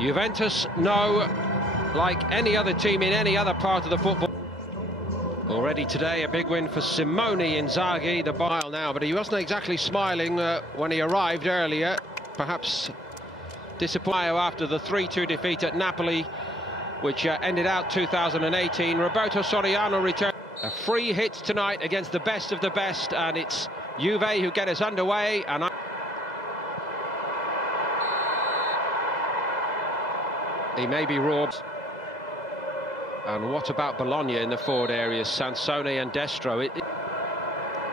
Juventus know, like any other team in any other part of the football. Already today, a big win for Simone Inzaghi, the BOL now, but he wasn't exactly smiling when he arrived earlier. Perhaps disappointed after the 3-2 defeat at Napoli, which ended out 2018. Roberto Soriano returned. A free hit tonight against the best of the best, and it's Juve who get us underway. And he may be robbed. And what about Bologna in the forward areas? Sansone and Destro.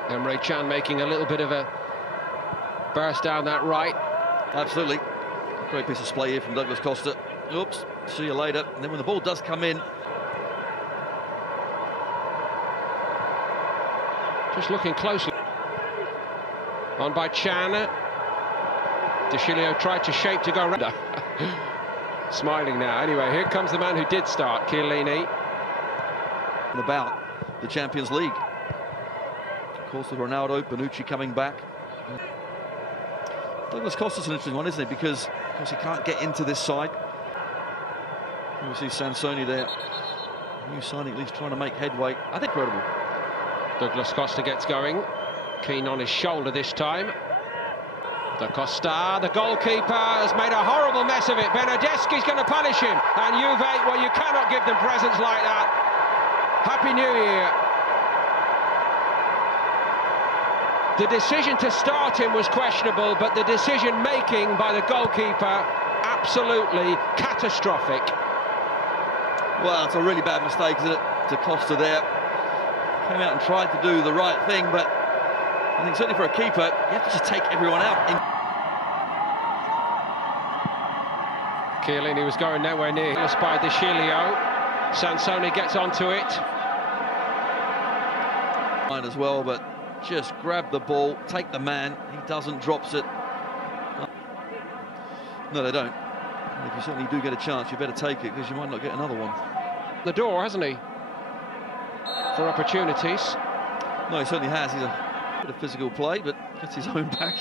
Emre Can making a little bit of a burst down that right. Absolutely. Great piece of display here from Douglas Costa. Oops, see you later. And then when the ball does come in, just looking closely. On by Can. De Chilio tried to shape to go round. Smiling now. Anyway, here comes the man who did start, Chiellini. About the Champions League. Of course, with Ronaldo, Bonucci coming back. Douglas Costa's an interesting one, isn't it? Because, of course, he can't get into this side. We see Sansone there. New signing, at least trying to make headway. I think incredible. Douglas Costa gets going. Keen on his shoulder this time. Da Costa, the goalkeeper, has made a horrible mess of it. Bernardeschi's going to punish him. And Juve, well, you cannot give them presents like that. Happy New Year. The decision to start him was questionable, but the decision-making by the goalkeeper, absolutely catastrophic. Well, it's a really bad mistake, isn't it? Da Costa there. Came out and tried to do the right thing, but I think certainly for a keeper, you have to just take everyone out. Chiellini was going nowhere near. By De Chilio. Sansone gets onto it. As well, but just grab the ball, take the man. He doesn't, drops it. No, they don't. And if you certainly do get a chance, you better take it, because you might not get another one. The door, hasn't he? For opportunities. No, he certainly has. He's a bit of physical play, but gets his own back.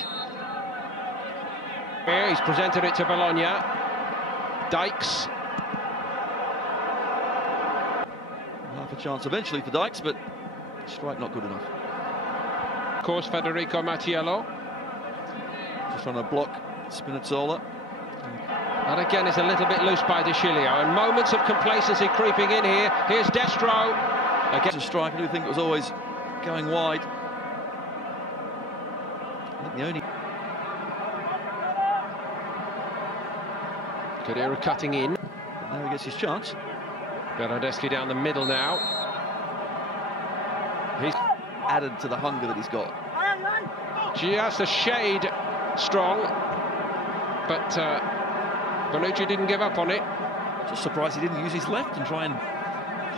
Here, he's presented it to Bologna. Dykes. Half a chance eventually for Dykes, but strike not good enough. Of course, Federico Mattiello. Just trying to block Spinazzola. And again, it's a little bit loose by De Chilio. And moments of complacency creeping in here. Here's Destro. Against a strike, I do think it was always going wide. I think the only... Khedira cutting in. But now he gets his chance. Bernardeschi down the middle now. He's added to the hunger that he's got. Just a shade strong, but Bonucci didn't give up on it. Just surprised he didn't use his left and try and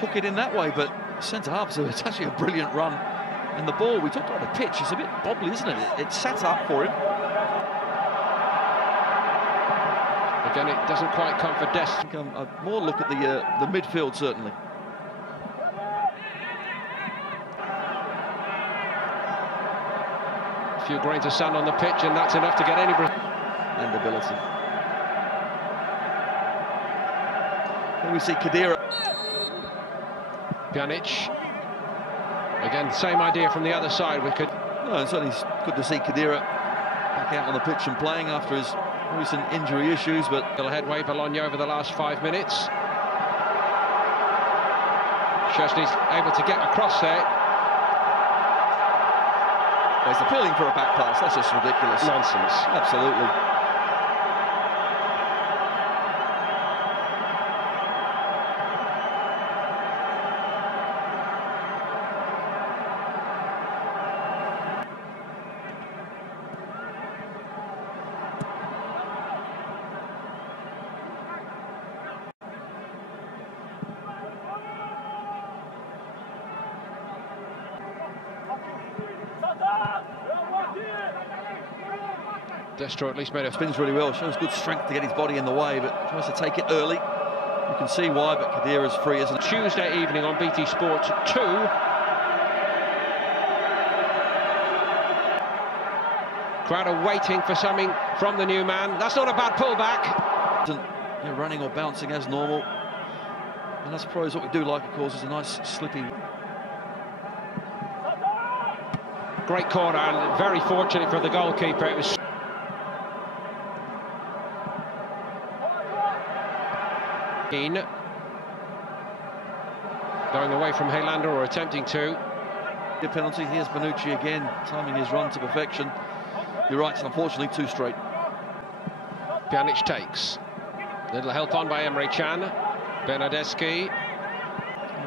hook it in that way, but centre-half, so it's actually a brilliant run. And the ball, we talked about the pitch, it's a bit bobbly, isn't it? It's set up for him. Again, it doesn't quite come for Dest. A more look at the midfield, certainly. A few grains of sand on the pitch, and that's enough to get anybody. And ability. Here we see Khedira. Pjanic. Again, same idea from the other side. We could. No, and certainly it's good to see Khedira back out on the pitch and playing after his recent injury issues, but little headway Bologna over the last 5 minutes. Szczesny's able to get across there. He's appealing for a back pass. That's just ridiculous. Nonsense. Absolutely. Destro at least made a spins really well, shows good strength to get his body in the way, but tries to take it early. You can see why, but Khedira's free, isn't it? Tuesday evening on BT Sport 2. Crowd are waiting for something from the new man. That's not a bad pullback. running or bouncing as normal. And us pros, what we do like, of course, is a nice slippy. Great corner, and very fortunate for the goalkeeper. It was going away from Helander, or attempting to. The penalty. Here's Bonucci again, timing his run to perfection. You're right, it's unfortunately too straight. Pjanic takes. Little help on by Emre Can. Bernardeschi.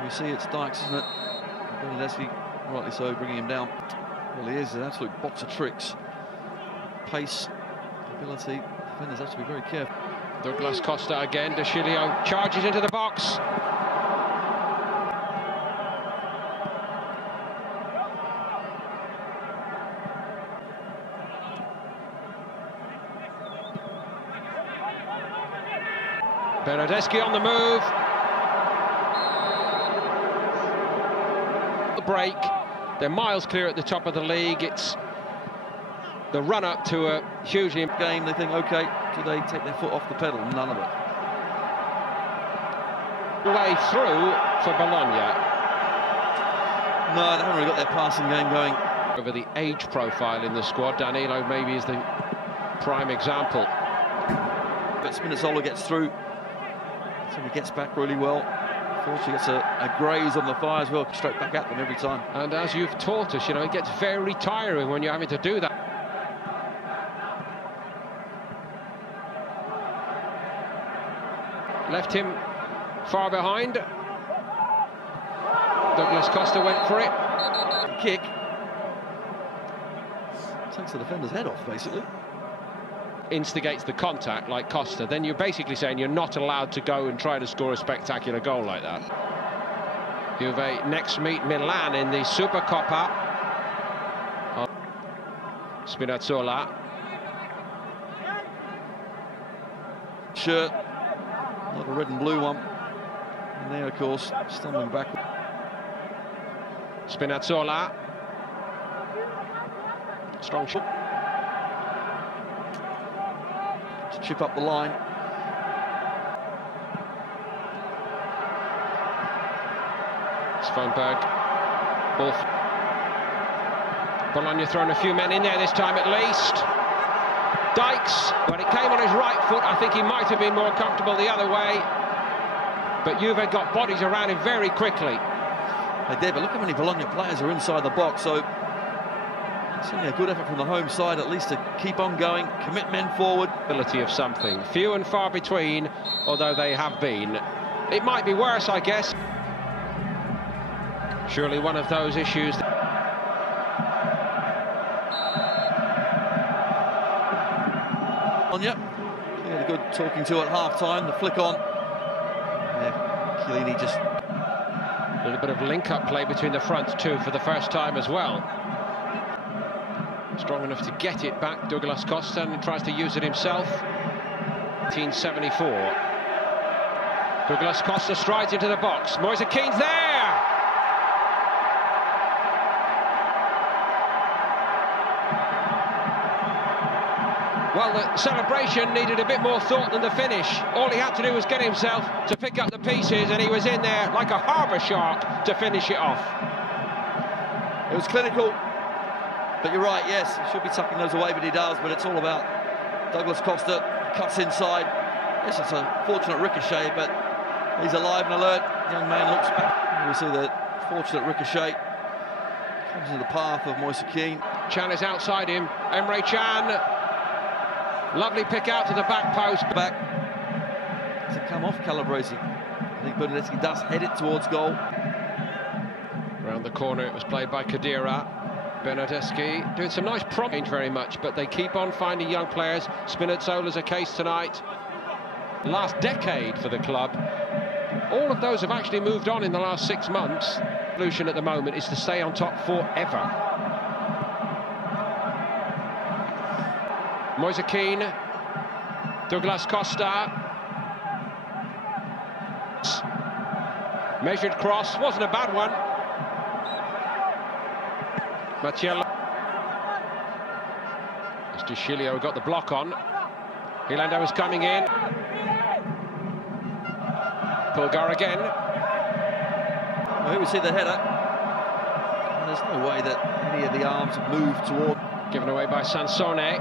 We see it's Dykes, isn't it? Bernardeschi, rightly so, bringing him down. Well, he is an absolute box of tricks. Pace, ability. Defenders have to be very careful. Douglas Costa again. De Chilio charges into the box. Bernardeschi on the move. The break. They're miles clear at the top of the league. It's the run-up to a hugely game. They think, OK, do they take their foot off the pedal? None of it. Way through for Bologna. No, they haven't really got their passing game going. Over the age profile in the squad, Danilo maybe is the prime example. But Spinazzola gets through. So he gets back really well. Fortunately, gets a graze on the thigh as well, straight back at them every time. And as you've taught us, it gets very tiring when you're having to do that. Left him far behind. Douglas Costa went for it. Kick. Takes the defender's head off, basically. Instigates the contact like Costa, then you're basically saying you're not allowed to go and try to score a spectacular goal like that. Juve next meet Milan in the Supercoppa. Spinazzola. Shirt, not a red and blue one. And there, of course, stumbling back. Spinazzola. Strong shot. Chip up the line. Svanberg. Ball. Bologna throwing a few men in there this time at least. Dykes, when it came on his right foot, I think he might have been more comfortable the other way. But Juve got bodies around him very quickly. They did, but look how many Bologna players are inside the box, so certainly a good effort from the home side, at least to keep on going, commit men forward. Ability of something. Few and far between, although they have been. It might be worse, I guess. Surely one of those issues. He had a good talking to at half-time, the flick on. Yeah, Chiellini just... A little bit of link-up play between the front two for the first time as well. Strong enough to get it back, Douglas Costa, and tries to use it himself. 1974. Douglas Costa strides into the box. Moise Keane's there! Well, the celebration needed a bit more thought than the finish. All he had to do was get himself to pick up the pieces, and he was in there like a harbour shark to finish it off. It was clinical. But you're right, yes, he should be tucking those away, but he does. But it's all about Douglas Costa, cuts inside. Yes, it's a fortunate ricochet, but he's alive and alert. Young man looks back. We see the fortunate ricochet. Comes into the path of Moise Keane. Can is outside him. Emre Can. Lovely pick out to the back post. Back to come off Calabresi. I think Bernardeschi does head it towards goal. Around the corner, it was played by Khedira. Bernardeschi doing some nice prompt very much, but they keep on finding young players. Spinazzola's a case tonight. Last decade for the club. All of those have actually moved on in the last 6 months. The solution at the moment is to stay on top forever. Moise Keane, Douglas Costa. Measured cross, wasn't a bad one. Mattiello. As De Chilio got the block on. Helander was coming in. Pulgar again. Well, here we see the header. And there's no way that any of the arms have moved toward. Given away by Sansone.